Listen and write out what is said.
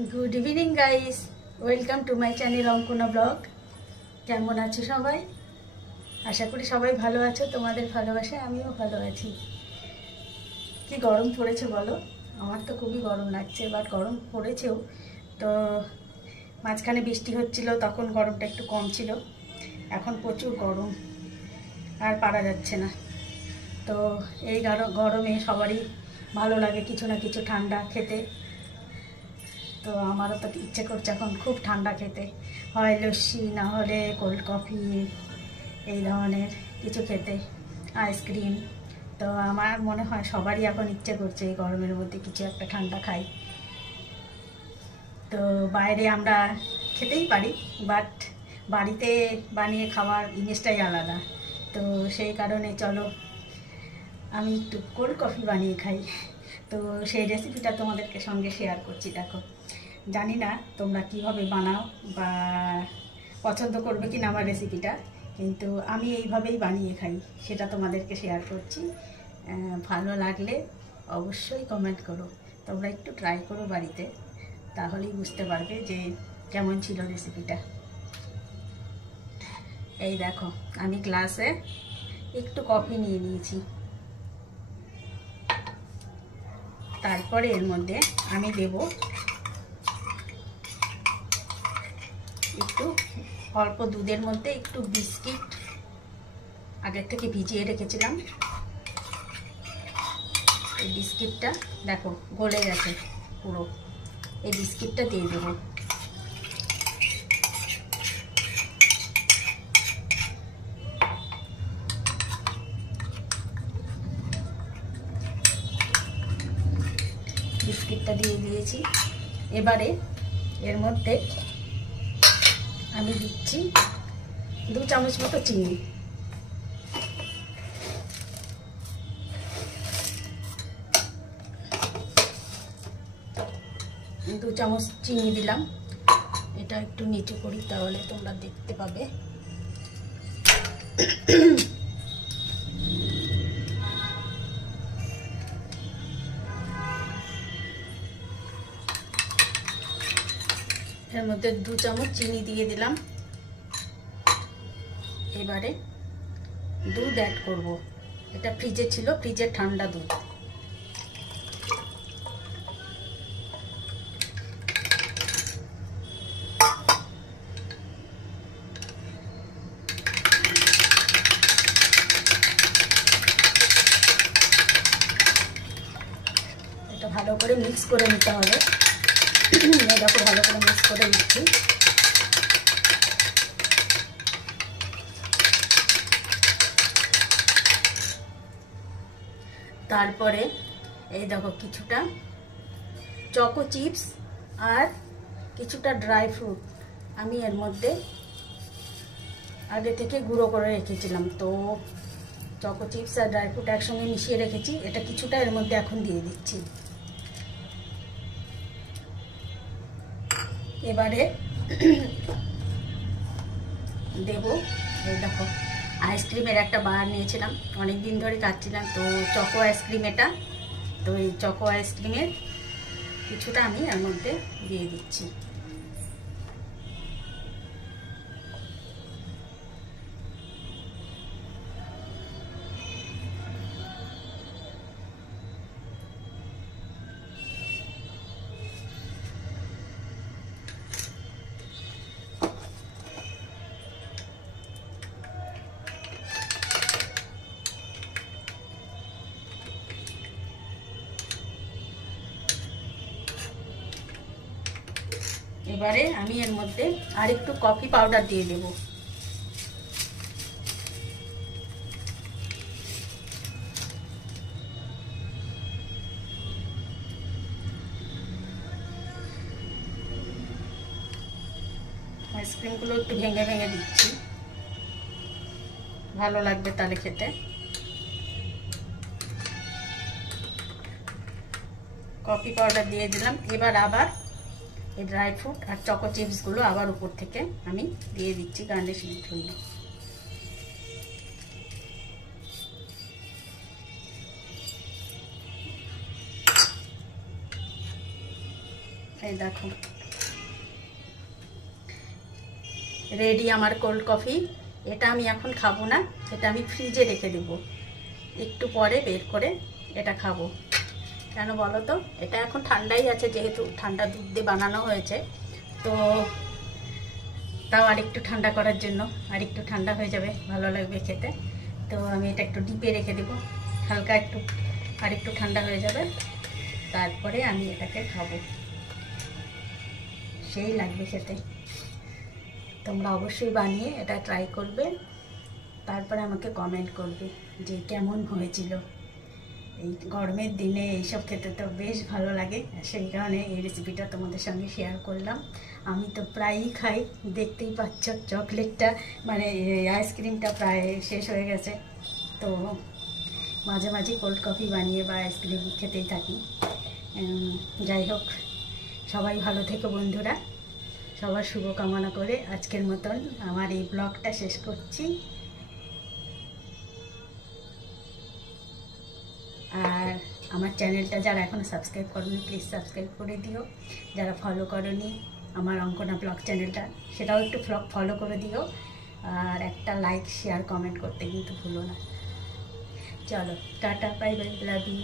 Good evening guys, welcome to my channel Ankuna blog. केमन आছো সবাই? আশা করি সবাই ভালো আছো। তোমাদের ভালোবাসায় আমিও ভালো আছি। কি গরম পড়েছে বলো? আমার তো খুবই গরম লাগছে, বাট গরম পড়েছেও তো। মাঝখানে বৃষ্টি হচ্ছিল, তখন গরমটা একটু কম ছিল, এখন প্রচুর গরম, আর পারা যাচ্ছে না। তো এই গরমে সবারই ভালো লাগে কিছু না কিছু ঠান্ডা খেতে। তো আমারও তো ইচ্ছে করছে এখন খুব ঠান্ডা খেতে, হয় লস্যি না হলে কোল্ড কফি, এই ধরনের কিছু খেতে, আইসক্রিম। তো আমার মনে হয় সবারই এখন ইচ্ছে করছে এই গরমের মধ্যে কিছু একটা ঠান্ডা খাই। তো বাইরে আমরা খেতেই পারি, বাট বাড়িতে বানিয়ে খাওয়ার জিনিসটাই আলাদা। তো সেই কারণে চলো আমি একটু কোল্ড কফি বানিয়ে খাই। তো সেই রেসিপিটা তোমাদেরকে সঙ্গে শেয়ার করছি। দেখো, জানি না তোমরা কিভাবে বানাও বা পছন্দ করবে কি না আমার রেসিপিটা, কিন্তু আমি এইভাবেই বানিয়ে খাই, সেটা তোমাদেরকে শেয়ার করছি। ভালো লাগলে অবশ্যই কমেন্ট করো। তোমরা একটু ট্রাই করো বাড়িতে, তাহলেই বুঝতে পারবে যে কেমন ছিল রেসিপিটা। এই দেখো, আমি গ্লাসে একটু কফি নিয়ে নিয়েছি। তারপরে এর মধ্যে আমি দেব একটু অল্প দুধের মধ্যে একটু বিস্কিট, আগের থেকে ভিজিয়ে রেখেছিলাম। এই বিস্কিটটা দেখো গলে গেছে পুরো, এই বিস্কিটটা দিয়ে দেব। বিস্কিটটা দিয়ে দিয়েছি। এবারে এর মধ্যে আমি দিচ্ছি 2 চামচ মতো চিনি। 2 চামচ চিনি দিলাম। এটা একটু নিচু করি, তাহলে তোমরা দেখতে পাবে। এর মধ্যে 2 চামচ চিনি দিয়ে দিলাম। এবারে দুধ অ্যাড করব। এটা ফ্রিজে ছিল, ফ্রিজের ঠান্ডা দুধ। এটা ভালো করে মিক্স করে নিতে হবে। দেখো ভালো করে মিক্স করে নিচ্ছি। তারপরে এই দেখো কিছুটা চকো চিপস আর কিছুটা ড্রাই ফ্রুট আমি এর মধ্যে আগে থেকে গুঁড়ো করে রেখেছিলাম। তো চকো চিপস আর ড্রাই ফ্রুট একসঙ্গে মিশিয়ে রেখেছি, এটা কিছুটা এর মধ্যে এখন দিয়ে দিচ্ছি। এবারে দেব, এই দেখো আইসক্রিমের একটা বার নিয়েছিলাম, অনেক দিন ধরে খাচ্ছিলাম, তো চকো আইসক্রিম এটা। তো এই চকো আইসক্রিমের কিছুটা আমি এর মধ্যে দিয়ে দিচ্ছি। এবারে আমি এর মধ্যে আর একটু কফি পাউডার দিয়ে দেব। আইসক্রিমগুলো একটু ভেঙে ভেঙে দিচ্ছি, ভালো লাগবে তাহলে খেতে। কফি পাউডার দিয়ে দিলাম। এবার আবার এই ড্রাই ফ্রুট আর চকো চিপসগুলো আবার উপর থেকে আমি দিয়ে দিচ্ছি গার্নিশিংয়ের জন্য। এই দেখো রেডি আমার কোল্ড কফি। এটা আমি এখন খাবো না, এটা আমি ফ্রিজে রেখে দেবো, একটু পরে বের করে এটা খাবো। কেন বলো তো, এটা এখন ঠান্ডাই আছে, যেহেতু ঠান্ডা দুধ দিয়ে বানানো হয়েছে, তো তাও আরেকটু ঠান্ডা করার জন্য আরেকটু ঠান্ডা হয়ে যাবে, ভালো লাগবে খেতে। তো আমি এটা একটু ডিপে রেখে দেবো, হালকা একটু আরেকটু ঠান্ডা হয়ে যাবে, তারপরে আমি এটাকে খাবো। সেই লাগবে খেতে। তোমরা অবশ্যই বানিয়ে এটা ট্রাই করবে, তারপরে আমাকে কমেন্ট করবে যে কেমন হয়েছিল। এই গরমের দিনে এইসব খেতে তো বেশ ভালো লাগে, সেই কারণে এই রেসিপিটা তোমাদের সঙ্গে শেয়ার করলাম। আমি তো প্রায়ই খাই, দেখতেই পাচ্ছ চকলেটটা মানে আইসক্রিমটা প্রায় শেষ হয়ে গেছে, তো মাঝে মাঝে কোল্ড কফি বানিয়ে বা আইসক্রিম খেতেই থাকি। যাই হোক, সবাই ভালো থেকো বন্ধুরা, সবার শুভকামনা করে আজকের মতন আমার এই ব্লগটা শেষ করছি। আর আমার চ্যানেলটা যারা এখনও সাবস্ক্রাইব করোনি প্লিজ সাবস্ক্রাইব করে দিও, যারা ফলো করোনি আমার অঙ্কনা ব্লগ চ্যানেলটা সেটাও একটু ফলো করে দিও, আর একটা লাইক শেয়ার কমেন্ট করতে কিন্তু ভুলো না। চলো tata, bye bye, love you.